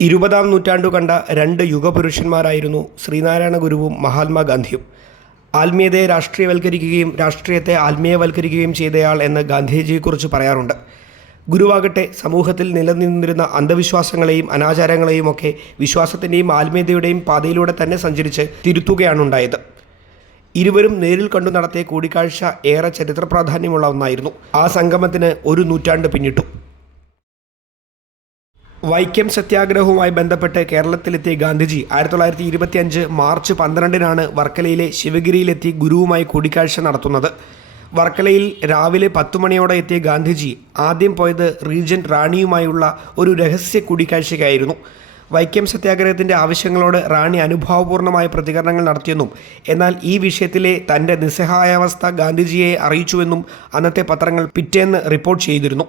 ഇരുപതാം നൂറ്റാണ്ടു കണ്ട രണ്ട് യുഗപുരുഷന്മാരായിരുന്നു ശ്രീനാരായണ ഗുരുവും മഹാത്മാഗാന്ധിയും ആത്മീയതയെ രാഷ്ട്രീയവൽക്കരിക്കുകയും രാഷ്ട്രീയത്തെ ആത്മീയവൽക്കരിക്കുകയും ചെയ്തയാൾ എന്ന് ഗാന്ധിജിയെക്കുറിച്ച് പറയാറുണ്ട്. ഗുരുവാകട്ടെ സമൂഹത്തിൽ നിലനിന്നിരുന്ന അന്ധവിശ്വാസങ്ങളെയും അനാചാരങ്ങളെയും ഒക്കെ വിശ്വാസത്തിന്റെയും ആത്മീയതയുടെയും പാതയിലൂടെ തന്നെ സഞ്ചരിച്ച് തിരുത്തുകയാണുണ്ടായത്. ഇരുവരും നേരിൽ കണ്ടു നടത്തിയ കൂടിക്കാഴ്ച ഏറെ ചരിത്ര പ്രാധാന്യമുള്ള ഒന്നായിരുന്നു. ആ സംഗമത്തിന് ഒരു നൂറ്റാണ്ട് പിന്നിട്ടു. വൈക്കം സത്യാഗ്രഹവുമായി ബന്ധപ്പെട്ട് കേരളത്തിലെത്തിയ ഗാന്ധിജി ആയിരത്തി തൊള്ളായിരത്തി ഇരുപത്തി അഞ്ച് മാർച്ച് പന്ത്രണ്ടിനാണ് വർക്കലയിലെ ശിവഗിരിയിലെത്തി ഗുരുവുമായി കൂടിക്കാഴ്ച നടത്തുന്നത്. വർക്കലയിൽ രാവിലെ പത്തു മണിയോടെ എത്തിയ ഗാന്ധിജി ആദ്യം പോയത് റീജന്റ് റാണിയുമായുള്ള ഒരു രഹസ്യ കൂടിക്കാഴ്ചയ്ക്കായിരുന്നു. വൈക്കം സത്യാഗ്രഹത്തിന്റെ ആവശ്യങ്ങളോട് റാണി അനുഭാവപൂർണമായ പ്രതികരണങ്ങൾ നടത്തിയെന്നും എന്നാൽ ഈ വിഷയത്തിലെ തന്റെ നിസ്സഹായാവസ്ഥ ഗാന്ധിജിയെ അറിയിച്ചുവെന്നും അന്നത്തെ പത്രങ്ങൾ പിറ്റേന്ന് റിപ്പോർട്ട് ചെയ്തിരുന്നു.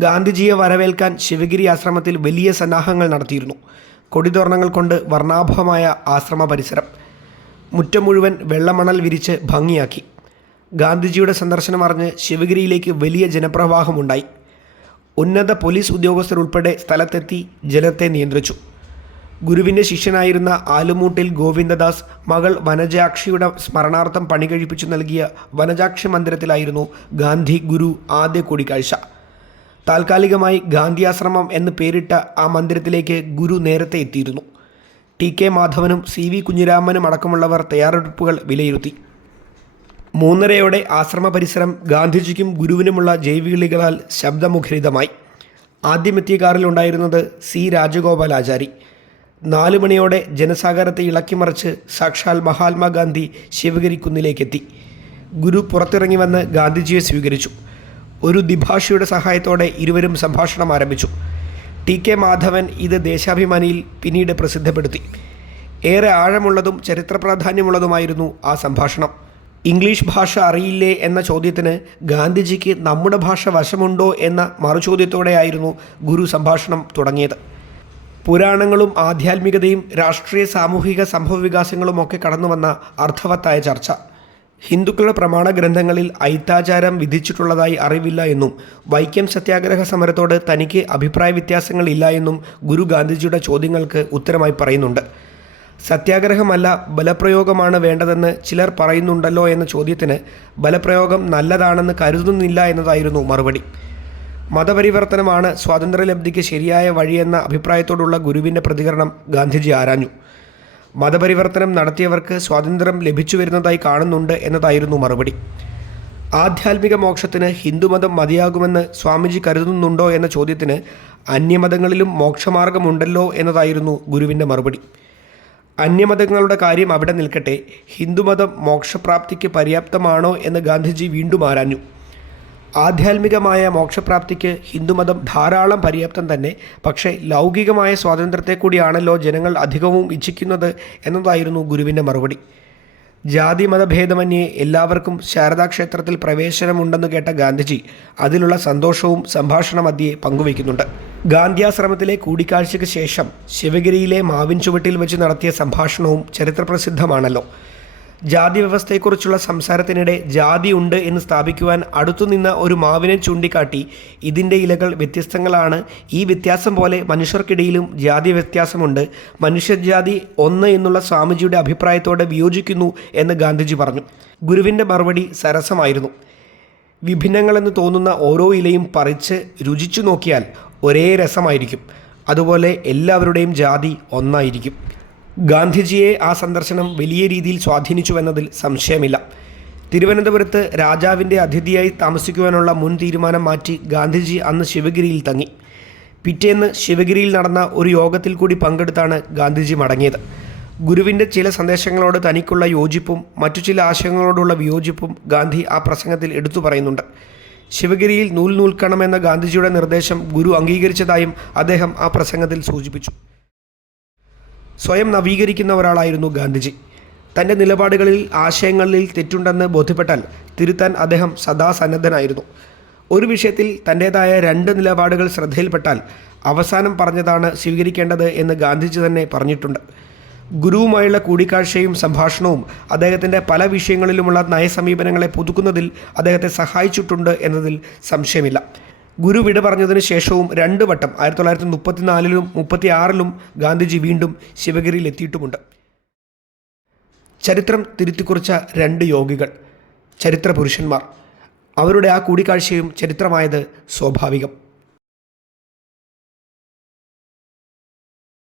ഗാന്ധിജിയെ വരവേൽക്കാൻ ശിവഗിരി ആശ്രമത്തിൽ വലിയ സന്നാഹങ്ങൾ നടത്തിയിരുന്നു. കൊടിതോരണങ്ങൾ കൊണ്ട് വർണാഭമായ ആശ്രമ പരിസരം മുറ്റം മുഴുവൻ വെള്ളമണൽ വിരിച്ച് ഭംഗിയാക്കി. ഗാന്ധിജിയുടെ സന്ദർശനം അറിഞ്ഞ് ശിവഗിരിയിലേക്ക് വലിയ ജനപ്രവാഹമുണ്ടായി ഉന്നത പോലീസ് ഉദ്യോഗസ്ഥരുൾപ്പെടെ സ്ഥലത്തെത്തി ജനത്തെ നിയന്ത്രിച്ചു. ഗുരുവിന്റെ ശിഷ്യനായിരുന്ന ആലുമൂട്ടിൽ ഗോവിന്ദദാസ് മകൾ വനജാക്ഷിയുടെ സ്മരണാർത്ഥം പണി കഴിപ്പിച്ചു നൽകിയ വനജാക്ഷി മന്ദിരത്തിലായിരുന്നു ഗാന്ധി ഗുരു ആദ്യ കൂടിക്കാഴ്ച. താൽക്കാലികമായി ഗാന്ധിയാശ്രമം എന്ന് പേരിട്ട ആ മന്ദിരത്തിലേക്ക് ഗുരു നേരത്തെ എത്തിയിരുന്നു. ടി കെ മാധവനും സി വി കുഞ്ഞിരാമനും അടക്കമുള്ളവർ തയ്യാറെടുപ്പുകൾ വിലയിരുത്തി. മൂന്നരയോടെ ആശ്രമ പരിസരം ഗാന്ധിജിക്കും ഗുരുവിനുമുള്ള ജൈവികളികളാൽ ശബ്ദമുഖരിതമായി. ആദ്യമെത്തിയ കാറിലുണ്ടായിരുന്നത് സി രാജഗോപാലാചാരി. നാല് മണിയോടെ ജനസാഗരത്തെ ഇളക്കിമറിച്ച് സാക്ഷാൽ മഹാത്മാഗാന്ധി ശിവഗിരി കുന്നിലേക്കെത്തി ഗുരു പുറത്തിറങ്ങി വന്ന് ഗാന്ധിജിയെ സ്വീകരിച്ചു. ഒരു ദ്വിഭാഷയുടെ സഹായത്തോടെ ഇരുവരും സംഭാഷണം ആരംഭിച്ചു. ടി കെ മാധവൻ ഇത് ദേശാഭിമാനിയിൽ പിന്നീട് പ്രസിദ്ധപ്പെടുത്തി. ഏറെ ആഴമുള്ളതും ചരിത്ര പ്രാധാന്യമുള്ളതുമായിരുന്നു ആ സംഭാഷണം. ഇംഗ്ലീഷ് ഭാഷ അറിയില്ലേ എന്ന ചോദ്യത്തിന് ഗാന്ധിജിക്ക് നമ്മുടെ ഭാഷ വശമുണ്ടോ എന്ന മറുചോദ്യത്തോടെയായിരുന്നു ഗുരു സംഭാഷണം തുടങ്ങിയത്. പുരാണങ്ങളും ആധ്യാത്മികതയും രാഷ്ട്രീയ സാമൂഹിക സംഭവ വികാസങ്ങളുമൊക്കെ കടന്നുവന്ന അർത്ഥവത്തായ ചർച്ച. ഹിന്ദുക്കളുടെ പ്രമാണ ഗ്രന്ഥങ്ങളിൽ ഐത്താചാരം വിധിച്ചിട്ടുള്ളതായി അറിവില്ല എന്നും വൈക്കം സത്യാഗ്രഹ സമരത്തോട് തനിക്ക് അഭിപ്രായ വ്യത്യാസങ്ങൾ ഇല്ല എന്നും ഗുരു ഗാന്ധിജിയുടെ ചോദ്യങ്ങൾക്ക് ഉത്തരമായി പറയുന്നുണ്ട്. സത്യാഗ്രഹമല്ല ബലപ്രയോഗമാണ് വേണ്ടതെന്ന് ചിലർ പറയുന്നുണ്ടല്ലോ എന്ന ചോദ്യത്തിന് ബലപ്രയോഗം നല്ലതാണെന്ന് കരുതുന്നില്ല എന്നതായിരുന്നു മറുപടി. മതപരിവർത്തനമാണ് സ്വാതന്ത്ര്യലബ്ധിക്ക് ശരിയായ വഴിയെന്ന അഭിപ്രായത്തോടുള്ള ഗുരുവിന്റെ പ്രതികരണം ഗാന്ധിജി ആരാഞ്ഞു. മതപരിവർത്തനം നടത്തിയവർക്ക് സ്വാതന്ത്ര്യം ലഭിച്ചു വരുന്നതായി കാണുന്നുണ്ട് എന്നതായിരുന്നു മറുപടി. ആധ്യാത്മിക മോക്ഷത്തിന് ഹിന്ദുമതം മതിയാകുമെന്ന് സ്വാമിജി കരുതുന്നുണ്ടോ എന്ന ചോദ്യത്തിന് അന്യമതങ്ങളിലും മോക്ഷമാർഗമുണ്ടല്ലോ എന്നതായിരുന്നു ഗുരുവിന്റെ മറുപടി. അന്യമതങ്ങളുടെ കാര്യം അവിടെ നിൽക്കട്ടെ ഹിന്ദുമതം മോക്ഷപ്രാപ്തിക്ക് പര്യാപ്തമാണോ എന്ന് ഗാന്ധിജി വീണ്ടും ആരാഞ്ഞു. ആധ്യാത്മികമായ മോക്ഷപ്രാപ്തിക്ക് ഹിന്ദുമതം ധാരാളം പര്യാപ്തം തന്നെ. പക്ഷേ ലൗകികമായ സ്വാതന്ത്ര്യത്തെ കൂടിയാണല്ലോ ജനങ്ങൾ അധികവും ഇച്ഛിക്കുന്നത് എന്നതായിരുന്നു ഗുരുവിന്റെ മറുപടി. ജാതി മതഭേദമന്യേ എല്ലാവർക്കും ശാരദാക്ഷേത്രത്തിൽ പ്രവേശനമുണ്ടെന്ന് കേട്ട ഗാന്ധിജി അതിലുള്ള സന്തോഷവും സംഭാഷണ മധ്യേ പങ്കുവയ്ക്കുന്നുണ്ട്. ഗാന്ധിയാശ്രമത്തിലെ കൂടിക്കാഴ്ചയ്ക്ക് ശേഷം ശിവഗിരിയിലെ മാവിൻ ചുവട്ടിൽ വെച്ച് നടത്തിയ സംഭാഷണവും ചരിത്രപ്രസിദ്ധമാണല്ലോ. ജാതി വ്യവസ്ഥയെക്കുറിച്ചുള്ള സംസാരത്തിനിടെ ജാതി ഉണ്ട് എന്ന് സ്ഥാപിക്കുവാൻ അടുത്തുനിന്ന ഒരു മാവിനെ ചൂണ്ടിക്കാട്ടി ഇതിന്റെ ഇലകൾ വ്യത്യസ്തങ്ങളാണ്. ഈ വ്യത്യാസം പോലെ മനുഷ്യർക്കിടയിലും ജാതി വ്യത്യാസമുണ്ട്. മനുഷ്യജാതി ഒന്ന് എന്നുള്ള സ്വാമിജിയുടെ അഭിപ്രായത്തോടെ വിയോജിക്കുന്നു എന്ന് ഗാന്ധിജി പറഞ്ഞു. ഗുരുവിന്റെ മറുപടി സരസമായിരുന്നു. വിഭിന്നങ്ങളെന്ന് തോന്നുന്ന ഓരോ ഇലയും പറിച്ച് രുചിച്ചു നോക്കിയാൽ ഒരേ രസമായിരിക്കും. അതുപോലെ എല്ലാവരുടെയും ജാതി ഒന്നായിരിക്കും. ഗാന്ധിജിയെ ആ സന്ദർശനം വലിയ രീതിയിൽ സ്വാധീനിച്ചുവെന്നതിൽ സംശയമില്ല. തിരുവനന്തപുരത്ത് രാജാവിന്റെ അതിഥിയായി താമസിക്കുവാനുള്ള മുൻ തീരുമാനം മാറ്റി ഗാന്ധിജി അന്ന് ശിവഗിരിയിൽ തങ്ങി. പിറ്റേന്ന് ശിവഗിരിയിൽ നടന്ന ഒരു യോഗത്തിൽ കൂടി പങ്കെടുത്താണ് ഗാന്ധിജി മടങ്ങിയത്. ഗുരുവിന്റെ ചില സന്ദേശങ്ങളോട് തനിക്കുള്ള യോജിപ്പും മറ്റു ചില ആശയങ്ങളോടുള്ള വിയോജിപ്പും ഗാന്ധി ആ പ്രസംഗത്തിൽ എടുത്തു പറയുന്നുണ്ട്. ശിവഗിരിയിൽ നൂൽ നൂൽക്കണമെന്ന ഗാന്ധിജിയുടെ നിർദ്ദേശം ഗുരു അംഗീകരിച്ചതായും അദ്ദേഹം ആ പ്രസംഗത്തിൽ സൂചിപ്പിച്ചു. സ്വയം നവീകരിക്കുന്ന ഒരാളായിരുന്നു ഗാന്ധിജി. തന്റെ നിലപാടുകളിൽ ആശയങ്ങളിൽ തെറ്റുണ്ടെന്ന് ബോധ്യപ്പെട്ടാൽ തിരുത്താൻ അദ്ദേഹം സദാ സന്നദ്ധനായിരുന്നു. ഒരു വിഷയത്തിൽ തന്റേതായ രണ്ട് നിലപാടുകൾ ശ്രദ്ധയിൽപ്പെട്ടാൽ അവസാനം പറഞ്ഞതാണ് സ്വീകരിക്കേണ്ടത് എന്ന് ഗാന്ധിജി തന്നെ പറഞ്ഞിട്ടുണ്ട്. ഗുരുവുമായുള്ള കൂടിക്കാഴ്ചയും സംഭാഷണവും അദ്ദേഹത്തിന്റെ പല വിഷയങ്ങളിലുമുള്ള നയസമീപനങ്ങളെ പുതുക്കുന്നതിൽ അദ്ദേഹത്തെ സഹായിച്ചിട്ടുണ്ട് എന്നതിൽ സംശയമില്ല. ഗുരു വിട പറഞ്ഞതിന് ശേഷവും രണ്ട് വട്ടം ആയിരത്തി തൊള്ളായിരത്തി മുപ്പത്തിനാലിലും മുപ്പത്തി ആറിലും ഗാന്ധിജി വീണ്ടും ശിവഗിരിയിൽ എത്തിയിട്ടുമുണ്ട് ചരിത്രം തിരുത്തിക്കുറിച്ച രണ്ട് യോഗികൾ ചരിത്ര പുരുഷന്മാർ അവരുടെ ആ കൂടിക്കാഴ്ചയും ചരിത്രമായത് സ്വാഭാവികം.